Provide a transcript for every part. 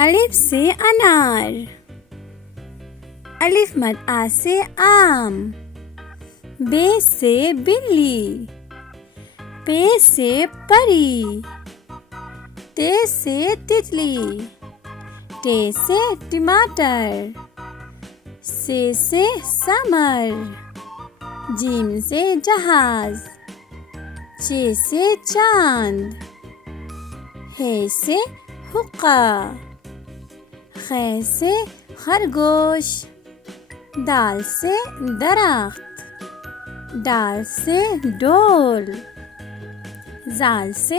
الف سے انار، الف مد آ سے آم، بے سے بلی، پے سے پری، تے سے تتلی، ٹے سے ٹماٹر، سے سمر، جیم سے جہاز، چے سے چاند، ہے سے حقہ، خے سے خرگوش، دال سے درخت، ڈال سے ڈول، زال سے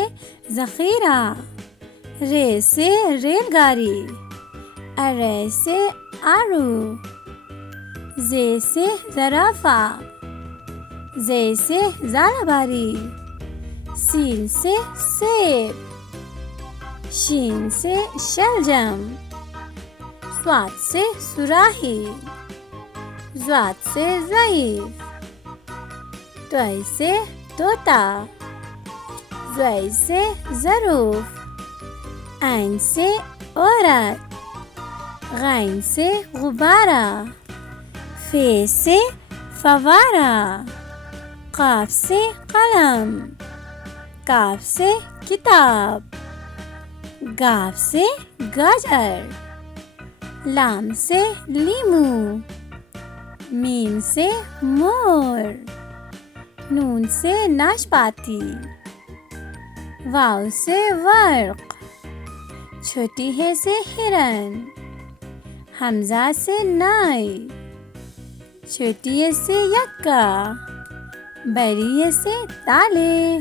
ذخیرہ، رے سے ریل گاڑی، ارے سے آڑو، زے سے زرافہ، زے سے زالہ باری، سین سے سیب، شین سے شلجم، صاد سے صراحی، ضاد سے ضعیف، طے سے طوطا، ضئی سے ظروف، عین سے عورت، غین سے غبارہ، فے سے فوارہ، قاف سے قلم، کاف سے کتاب، گاف سے گاجر، لام سے لیمو، میم سے مور، نون سے ناشپاتی، واو سے ورق، چھوٹی ہے سے ہرن، حمزہ سے نائی، چھوٹی ہے سے یکا، بڑی ہے سے تالے۔